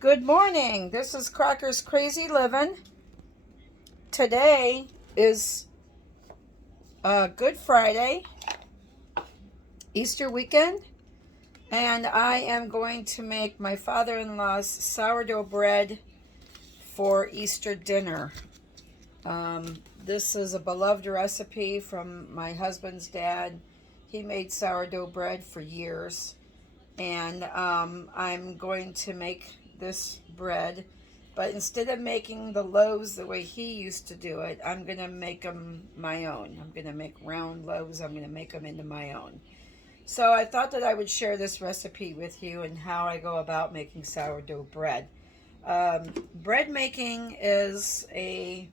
Good morning. This is Crocker's Crazy Living. Today is Good Friday, Easter weekend, and I am going to make my father-in-law's sourdough bread for Easter dinner. This is a beloved recipe from my husband's dad. He made sourdough bread for years, and I'm going to make this bread, but instead of making the loaves the way he used to do it, I'm going to make them my own. I'm going to make round loaves. I'm going to make them into my own. So I thought that I would share this recipe with you and how I go about making sourdough bread. Bread making is it's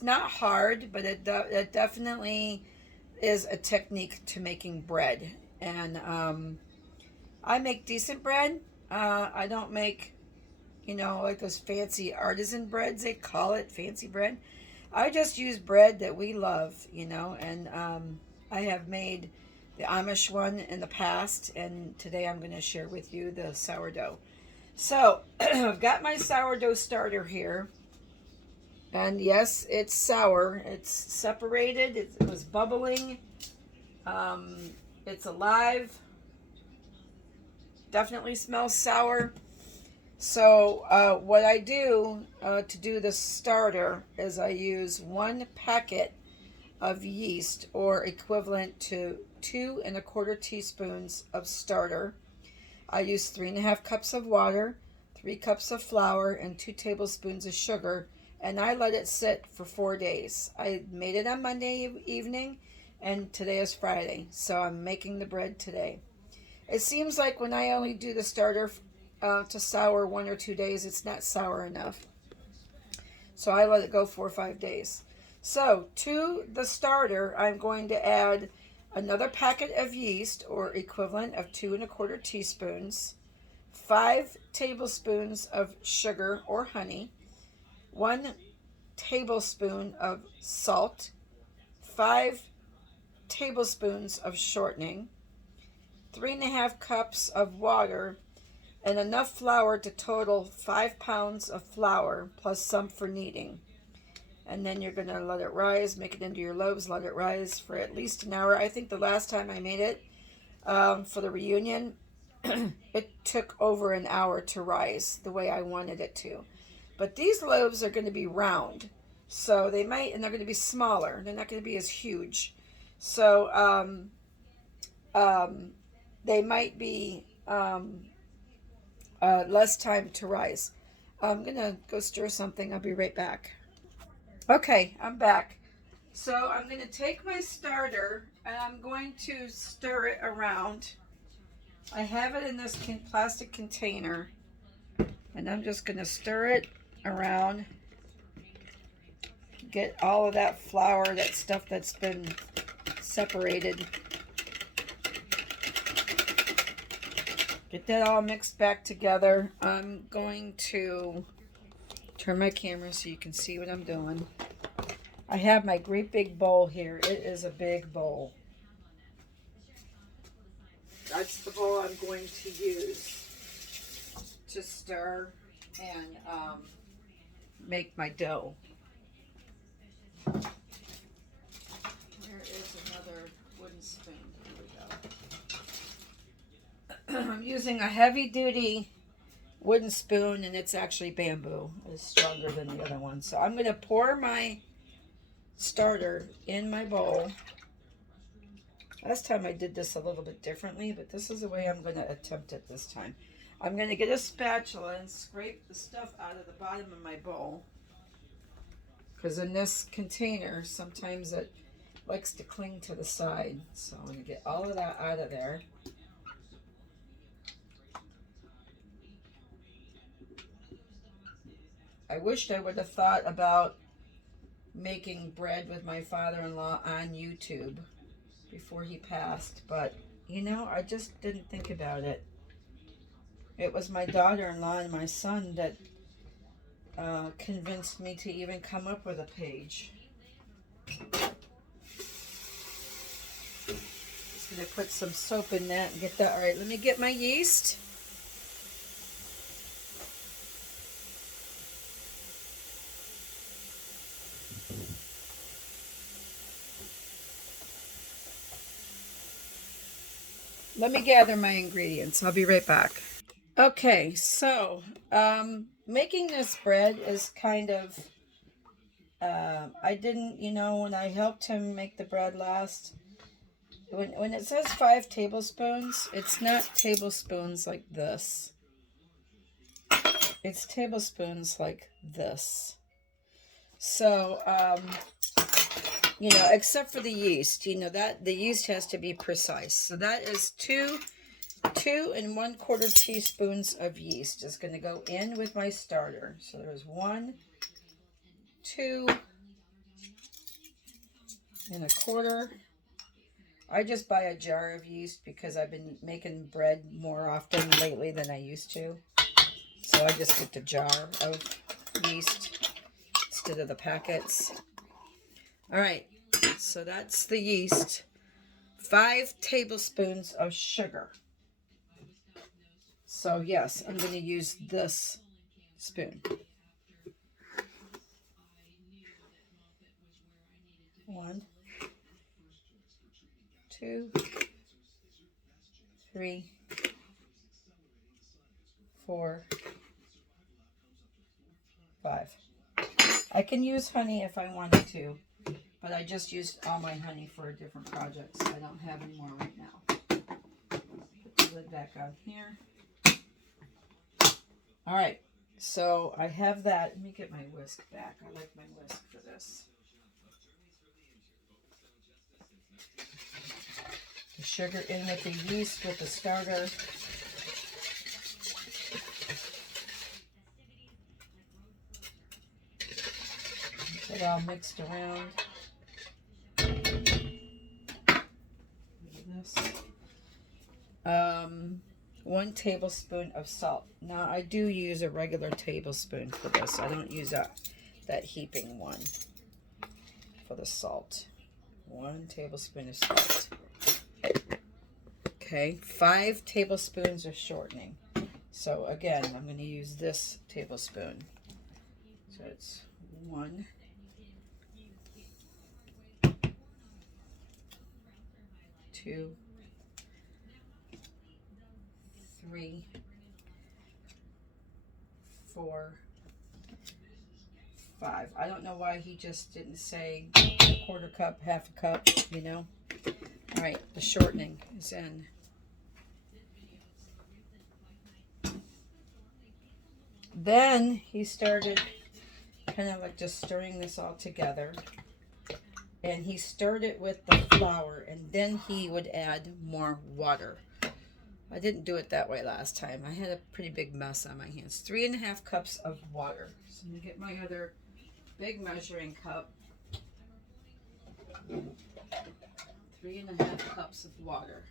not hard, but it definitely is a technique to making bread. And I make decent bread. I don't make, like those fancy artisan breads, they call it fancy bread. I just use bread that we love, and I have made the Amish one in the past, and today I'm going to share with you the sourdough. So, I've got my sourdough starter here, and yes, it's sour. It's separated, it was bubbling, it's alive. Definitely smells sour. So what I do to do the starter is I use 1 packet of yeast, or equivalent to 2¼ teaspoons of starter. I use 3½ cups of water, 3 cups of flour, and 2 tablespoons of sugar, and I let it sit for 4 days. I made it on Monday evening, and today is Friday, so I'm making the bread today. It seems like when I only do the starter to sour 1 or 2 days, it's not sour enough. So I let it go 4 or 5 days. So to the starter, I'm going to add another packet of yeast, or equivalent of 2¼ teaspoons, 5 tablespoons of sugar or honey, 1 tablespoon of salt, 5 tablespoons of shortening, 3½ cups of water, and enough flour to total 5 pounds of flour, plus some for kneading. And then you're going to let it rise, make it into your loaves, let it rise for at least an hour. I think the last time I made it for the reunion, it took over an hour to rise the way I wanted it to. But these loaves are going to be round, so and they're going to be smaller. They're not going to be as huge. So they might be less time to rise. I'm going to go stir something. I'll be right back. Okay, I'm back. So I'm going to take my starter and I'm going to stir it around. I have it in this plastic container, and I'm just going to stir it around. Get all of that flour, that stuff that's been separated. Get that all mixed back together. I'm going to turn my camera so you can see what I'm doing. I have my great big bowl here. It is a big bowl. That's the bowl I'm going to use to stir and make my dough. There is another wooden spoon. Here we go. I'm using a heavy duty wooden spoon, and it's actually bamboo. It's stronger than the other one. So I'm going to pour my starter in my bowl. Last time I did this a little bit differently, but this is the way I'm going to attempt it this time. I'm going to get a spatula and scrape the stuff out of the bottom of my bowl, because in this container sometimes it likes to cling to the side. So I'm going to get all of that out of there. I wished I would have thought about making bread with my father-in-law on YouTube before he passed, but I just didn't think about it. It was my daughter-in-law and my son that convinced me to even come up with a page. Just gonna put some soap in that and get that. All right, let me get my yeast. let me gather my ingredients. I'll be right back. Okay, so making this bread is kind of, I didn't, when I helped him make the bread last, when it says 5 tablespoons, it's not tablespoons like this. It's tablespoons like this. So, except for the yeast, that the yeast has to be precise. So that is 2 1/4 teaspoons of yeast is going to go in with my starter. So there's 1, 2 1/4. I just buy a jar of yeast because I've been making bread more often lately than I used to. So I just get the jar of yeast instead of the packets. All right, so that's the yeast. 5 tablespoons of sugar. So yes, I'm going to use this spoon. 1, 2, 3, 4, 5. I can use honey if I wanted to, but I just used all my honey for a different project, so I don't have any more right now. Put the lid back on here. All right, so I have that. Let me get my whisk back. I like my whisk for this. The sugar in with the yeast with the starter. Get it all mixed around. This. 1 tablespoon of salt. Now I do use a regular tablespoon for this. I don't use that heaping one for the salt. 1 tablespoon of salt. Okay, 5 tablespoons of shortening. So again, I'm going to use this tablespoon. So it's 1, 2, 3, 4, 5. I don't know why he just didn't say 1/4 cup, 1/2 cup, All right, the shortening is in. Then he started kind of like just stirring this all together. And he stirred it with the flour, and then he would add more water. I didn't do it that way last time. I had a pretty big mess on my hands. 3 1/2 cups of water. So I'm going to get my other big measuring cup. 3 1/2 cups of water.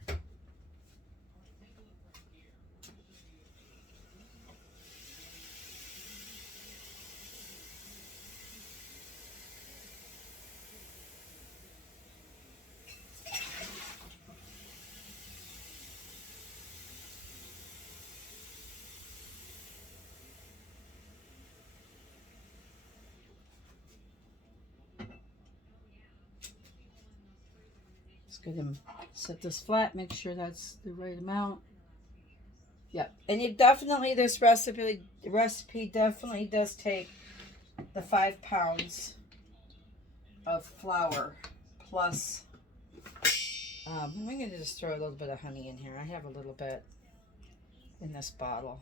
Just going to set this flat, make sure that's the right amount. Yep, and you definitely, this recipe definitely does take the 5 pounds of flour plus, I'm going to just throw a little bit of honey in here. I have a little bit in this bottle.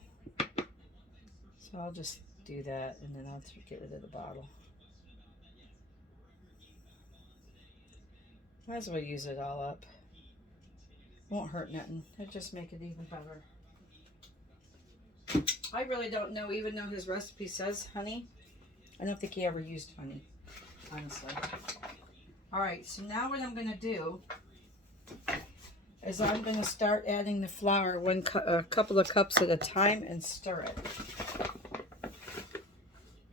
So I'll just do that, and then I'll get rid of the bottle. Might as well use it all up. Won't hurt nothing. It'll just make it even better. I really don't know, even though his recipe says honey. I don't think he ever used honey, honestly. Alright, so now what I'm going to do is I'm going to start adding the flour a couple of cups at a time and stir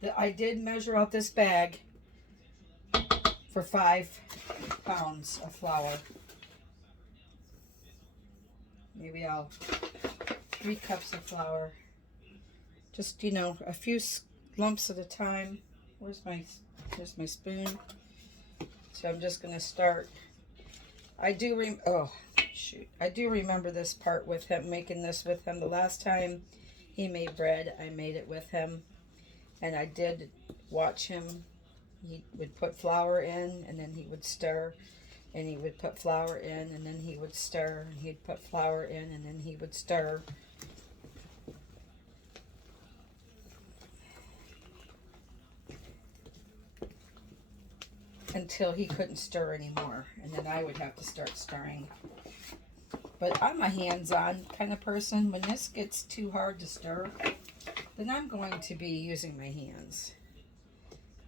it. I did measure out this bag for 5 pounds of flour. Maybe 3 cups of flour. Just, a few lumps at a time. Here's my spoon. So I'm just going to start. I do, shoot. I do remember this part with him, making this with him. The last time he made bread, I made it with him. And I did watch him. He would put flour in, and then he would stir. And he would put flour in, and then he would stir. And he'd put flour in, and then he would stir. Until he couldn't stir anymore. And then I would have to start stirring. But I'm a hands-on kind of person. When this gets too hard to stir, then I'm going to be using my hands.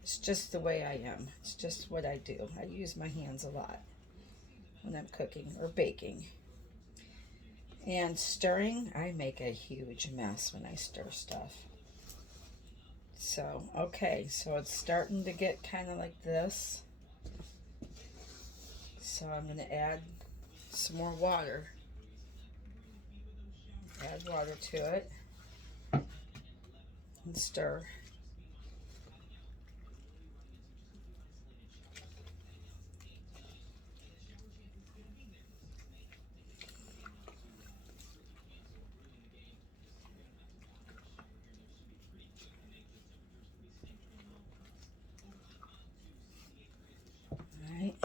It's just the way I am. It's just what I do. I use my hands a lot when I'm cooking or baking. And stirring, I make a huge mess when I stir stuff. So, okay, so it's starting to get kind of like this. So I'm going to add some more water. Add water to it. And stir. Alright.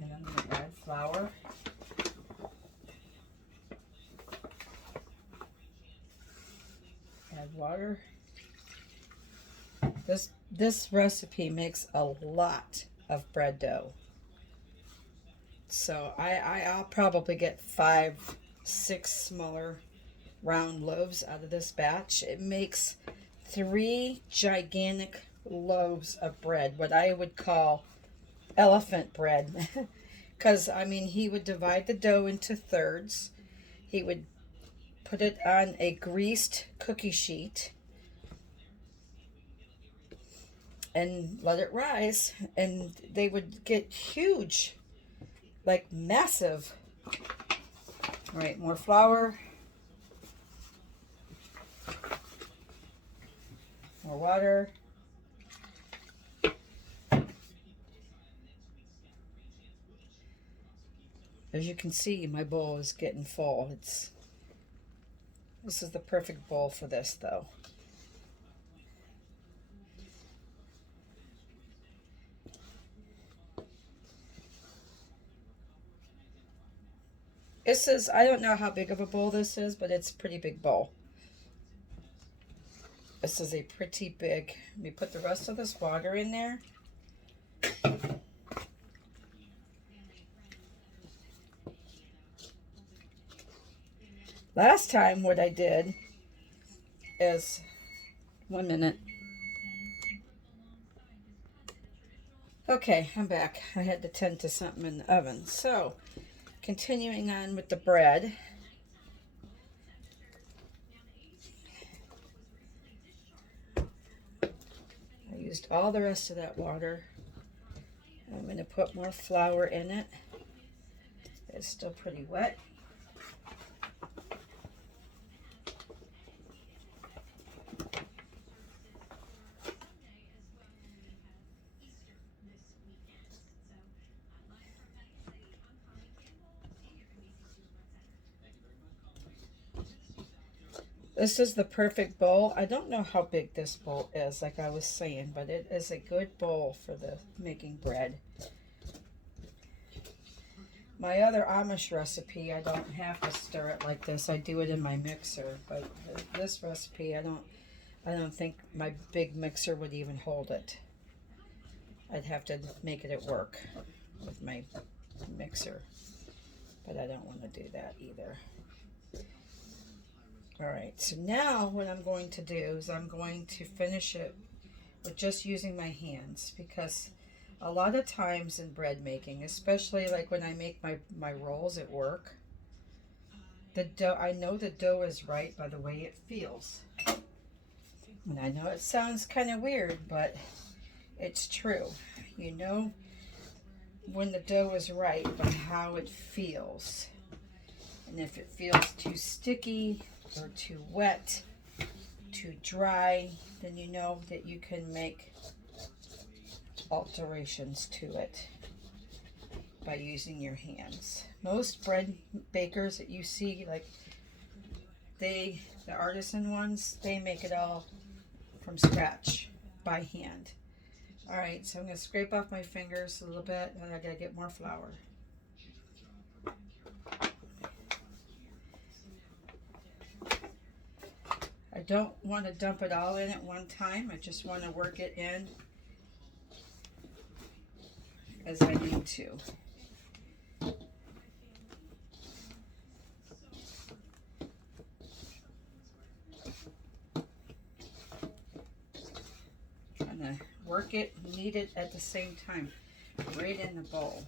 And I'm going to add flour. Add water. This recipe makes a lot of bread dough. So I'll probably get 5, 6 smaller round loaves out of this batch. It makes 3 gigantic loaves of bread, what I would call elephant bread. Because, I mean, he would divide the dough into thirds. He would put it on a greased cookie sheet and let it rise, and they would get huge, like massive. All right, more flour, more water. As you can see, my bowl is getting full. This is the perfect bowl for this, though. This is, I don't know how big of a bowl this is, but it's a pretty big bowl. This is a pretty big. Let me put the rest of this water in there. Last time what I did is, 1 minute. Okay, I'm back. I had to tend to something in the oven. So, continuing on with the bread. I used all the rest of that water. I'm going to put more flour in it. It's still pretty wet. This is the perfect bowl. I don't know how big this bowl is, like I was saying, but it is a good bowl for the making bread. My other Amish recipe, I don't have to stir it like this. I do it in my mixer, but this recipe, I don't think my big mixer would even hold it. I'd have to make it at work with my mixer, but I don't want to do that either. Alright, so now what I'm going to do is I'm going to finish it with just using my hands, because a lot of times in bread making, especially like when I make my rolls at work, the dough, I know the dough is right by the way it feels. And I know it sounds kind of weird, but it's true. You know when the dough is right by how it feels. And if it feels too sticky or too wet, too dry, then you know that you can make alterations to it. by using your hands. Most bread bakers that you see, like the artisan ones, they make it all from scratch by hand. All right, so I'm going to scrape off my fingers a little bit, and I got to get more flour. I don't want to dump it all in at one time. I just want to work it in as I need to. Trying to work it, knead it at the same time, right in the bowl.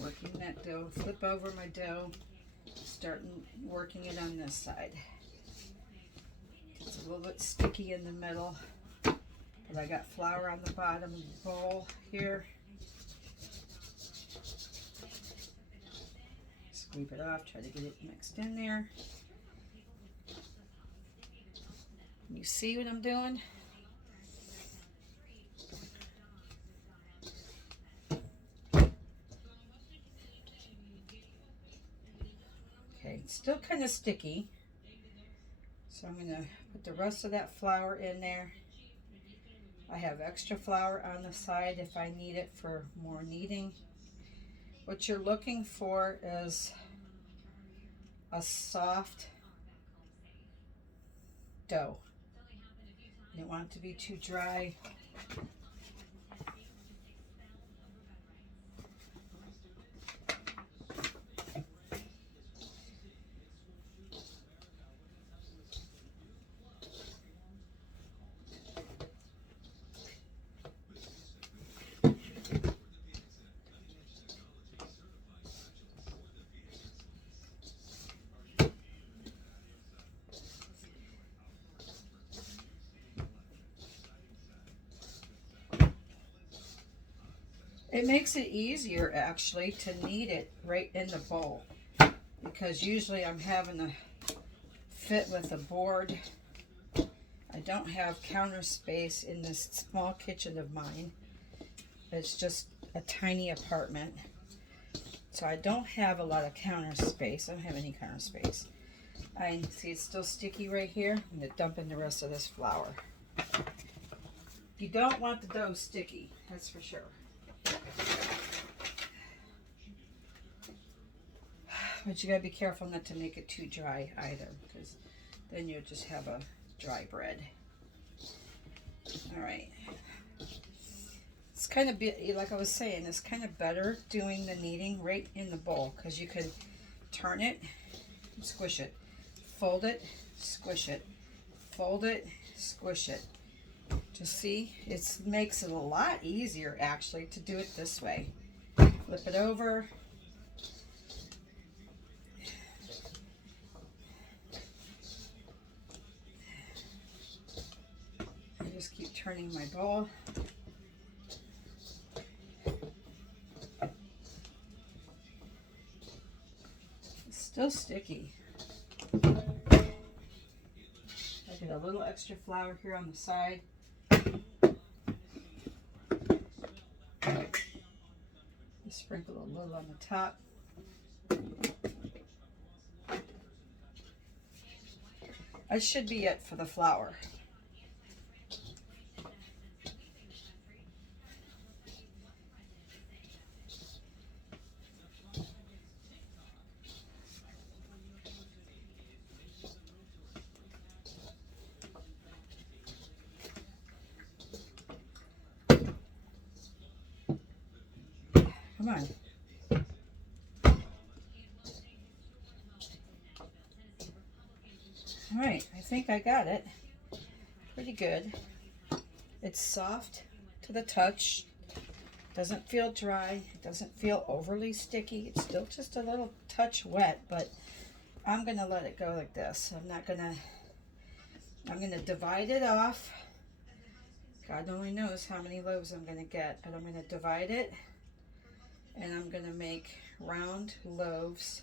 Working that dough, flip over my dough, starting working it on this side. It's a little bit sticky in the middle, but I got flour on the bottom of the bowl here. Sweep it off, try to get it mixed in there. You see what I'm doing? Okay, it's still kind of sticky. So I'm going to put the rest of that flour in there. I have extra flour on the side if I need it for more kneading. What you're looking for is a soft dough. You don't want it to be too dry. It makes it easier actually to knead it right in the bowl, because usually I'm having to fit with a board. I don't have counter space in this small kitchen of mine. It's just a tiny apartment, so I don't have a lot of counter space. I don't have any counter space. I see it's still sticky right here. I'm going to dump in the rest of this flour. You don't want the dough sticky, that's for sure. But you gotta be careful not to make it too dry either, because then you'll just have a dry bread. All right. It's kind of, like I was saying, it's kind of better doing the kneading right in the bowl, because you can turn it, squish it, fold it, squish it, fold it, squish it. Just see, it makes it a lot easier actually to do it this way. Flip it over. I just keep turning my bowl. It's still sticky. I get a little extra flour here on the side. Sprinkle a little on the top. That should be it for the flour. Come on. All right, I think I got it. Pretty good. It's soft to the touch. Doesn't feel dry. It doesn't feel overly sticky. It's still just a little touch wet, but I'm gonna let it go like this. I'm gonna divide it off. God only knows how many loaves I'm gonna get, but I'm gonna divide it, and I'm gonna make round loaves,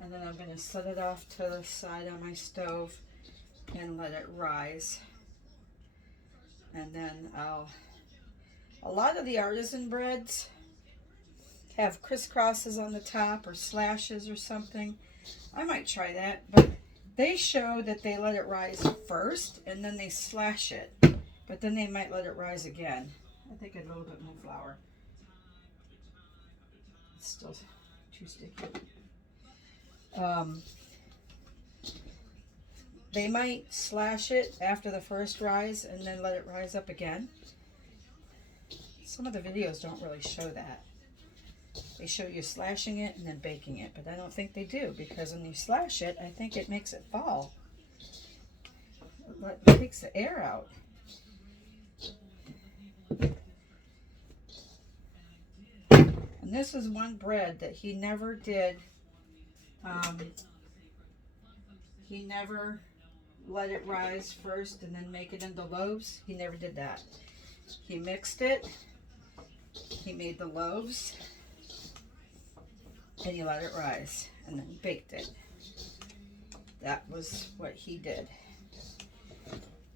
and then I'm gonna set it off to the side on my stove and let it rise. And then a lot of the artisan breads have crisscrosses on the top or slashes or something. I might try that, but they show that they let it rise first and then they slash it, but then they might let it rise again. I think a little bit more flour. It's still too sticky. They might slash it after the first rise and then let it rise up again. Some of the videos don't really show that. They show you slashing it and then baking it, but I don't think they do, because when you slash it, I think it makes it fall. It takes the air out. And this is one bread that he never did. He never let it rise first and then make it into loaves. He never did that. He mixed it. He made the loaves. And he let it rise and then baked it. That was what he did.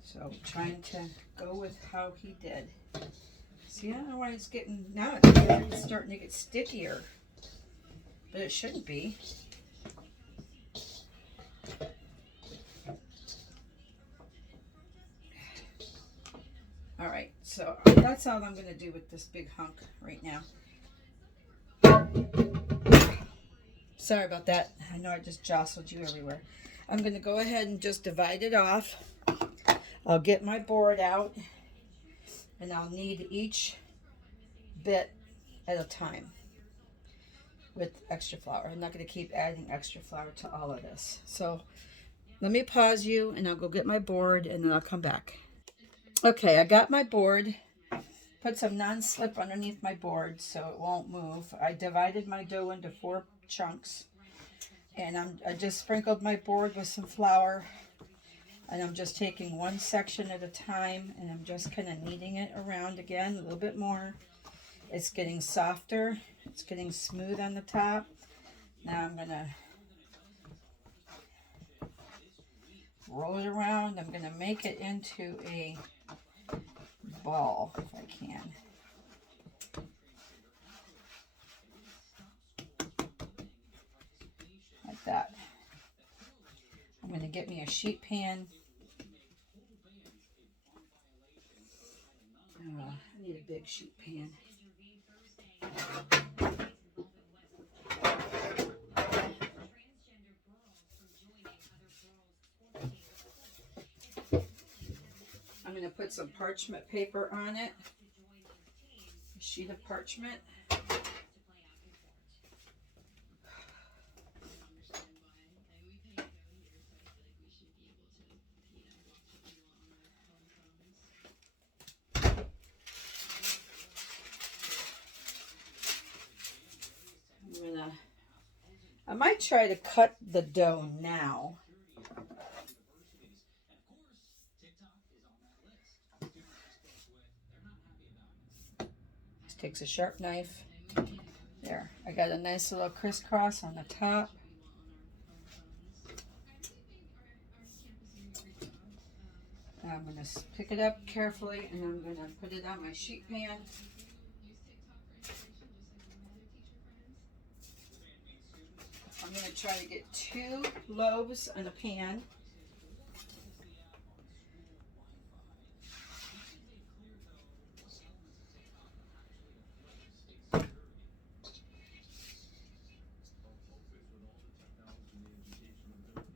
So trying to go with how he did. See, I don't know why it's getting, now it's starting to get stickier. But it shouldn't be. All right, so that's all I'm going to do with this big hunk right now. Sorry about that. I know I just jostled you everywhere. I'm going to go ahead and just divide it off. I'll get my board out, and I'll knead each bit at a time with extra flour. I'm not going to keep adding extra flour to all of this. So let me pause you, and I'll go get my board, and then I'll come back. Okay, I got my board. Put some non-slip underneath my board so it won't move. I divided my dough into 4 chunks, and I just sprinkled my board with some flour, and I'm just taking one section at a time, and I'm just kind of kneading it around again a little bit more. It's getting softer. It's getting smooth on the top. Now I'm going to roll it around. I'm going to make it into a ball if I can. Like that. I'm going to get me a sheet pan. I need a big sheet pan. I'm going to put some parchment paper on it. A sheet of parchment. I might try to cut the dough now. Just takes a sharp knife. There, I got a nice little crisscross on the top. I'm going to pick it up carefully, and I'm going to put it on my sheet pan. I'm going to try to get 2 loaves in a pan. A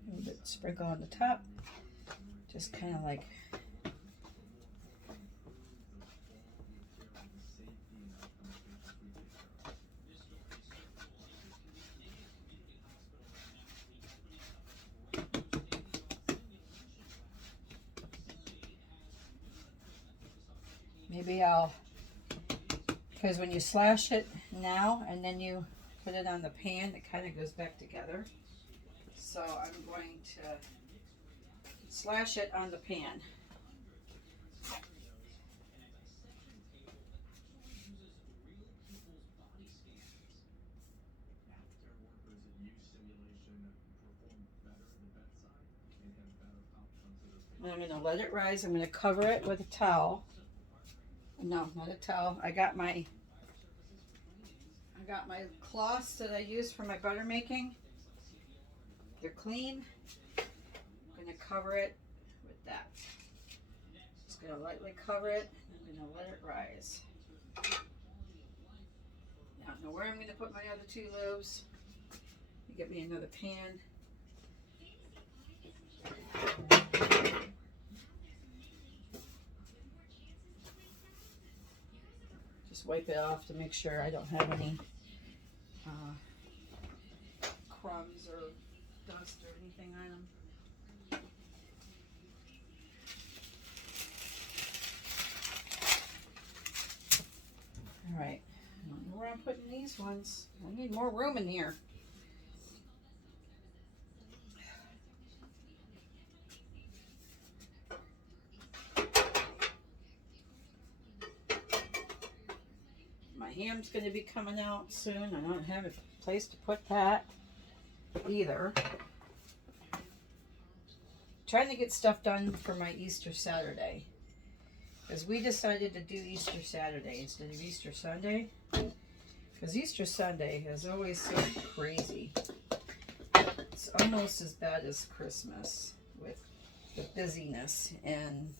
little bit sprinkle on the top. Just kind of like maybe because when you slash it now and then you put it on the pan, it kind of goes back together. So I'm going to slash it on the pan. And I'm going to let it rise. I'm going to cover it with a towel. No, not a towel. I got my cloths that I use for my butter making. They're clean. I'm going to cover it with that. Just going to lightly cover it. I'm going to let it rise. Now, I don't know where I'm going to put my other 2 loaves. Get me another pan. Just wipe it off to make sure I don't have any crumbs or dust or anything on them. All right, I don't know where I'm putting these ones. I need more room in here. My ham's going to be coming out soon. I don't have a place to put that either. Trying to get stuff done for my Easter Saturday, because we decided to do Easter Saturday instead of Easter Sunday, because Easter Sunday is always so crazy. It's almost as bad as Christmas with the busyness and,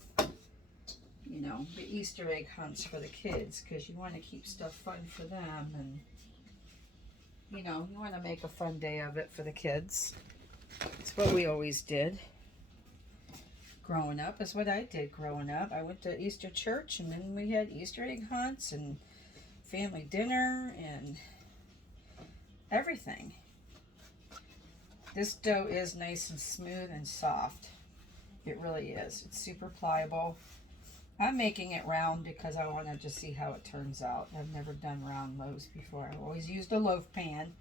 you know, the Easter egg hunts for the kids, because you want to keep stuff fun for them, and, you know, you want to make a fun day of it for the kids. It's what we always did. Growing up is what I did growing up. I went to Easter church, and then we had Easter egg hunts and family dinner and everything. This dough is nice and smooth and soft. It really is. It's super pliable. I'm making it round because I want to just see how it turns out. I've never done round loaves before. I've always used a loaf pan,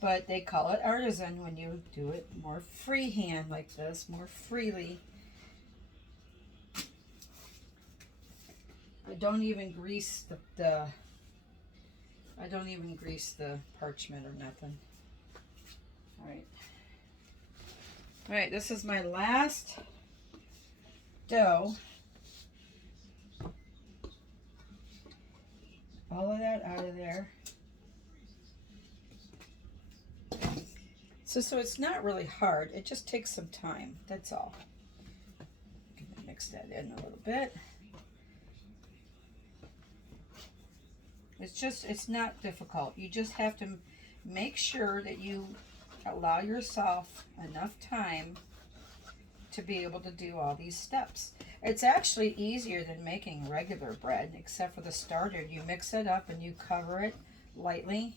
but they call it artisan when you do it more freehand like this, more freely. I don't even grease the parchment or nothing. All right, this is my last dough. All of that out of there. So it's not really hard. It just takes some time. That's all. I'm gonna mix that in a little bit. It's not difficult. You just have to make sure that you allow yourself enough time to be able to do all these steps. It's actually easier than making regular bread, except for the starter. You mix it up and you cover it lightly.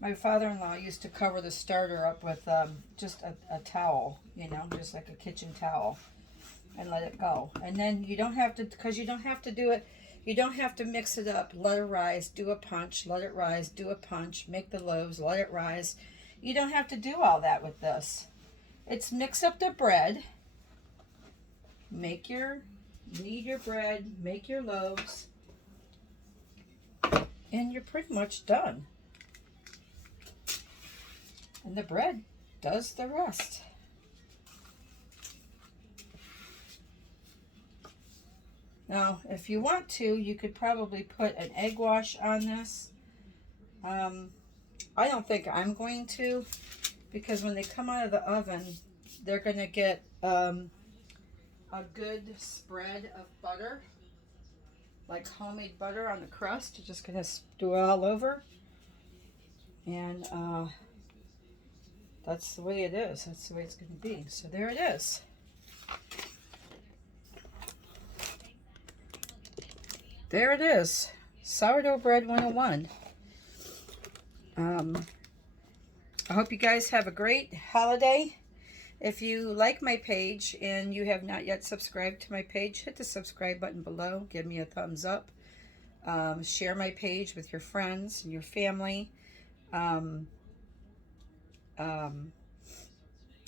My father-in-law used to cover the starter up with just a towel, you know, just like a kitchen towel, and let it go. And then you don't have to, because you don't have to do it, you don't have to mix it up. Let it rise, do a punch, let it rise, do a punch, make the loaves, let it rise. You don't have to do all that with this. It's mix up the bread, knead your bread, make your loaves, and you're pretty much done. And the bread does the rest. Now, if you want to, you could probably put an egg wash on this. I don't think I'm going to, because when they come out of the oven, they're going to get a good spread of butter, like homemade butter on the crust. You're just going to do it all over. And that's the way it is. That's the way it's going to be. So there it is. There it is. Sourdough Bread 101. I hope you guys have a great holiday. If you like my page and you have not yet subscribed to my page, hit the subscribe button below. Give me a thumbs up. Share my page with your friends and your family.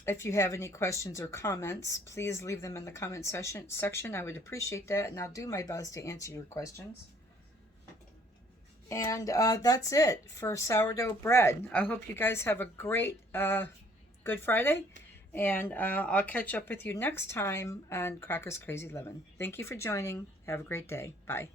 If you have any questions or comments, please leave them in the comment section. I would appreciate that, and I'll do my best to answer your questions. And that's it for sourdough bread. I hope you guys have a great Good Friday, And I'll catch up with you next time on Cracker's Crazy Lemon. Thank you for joining. Have a great day. Bye.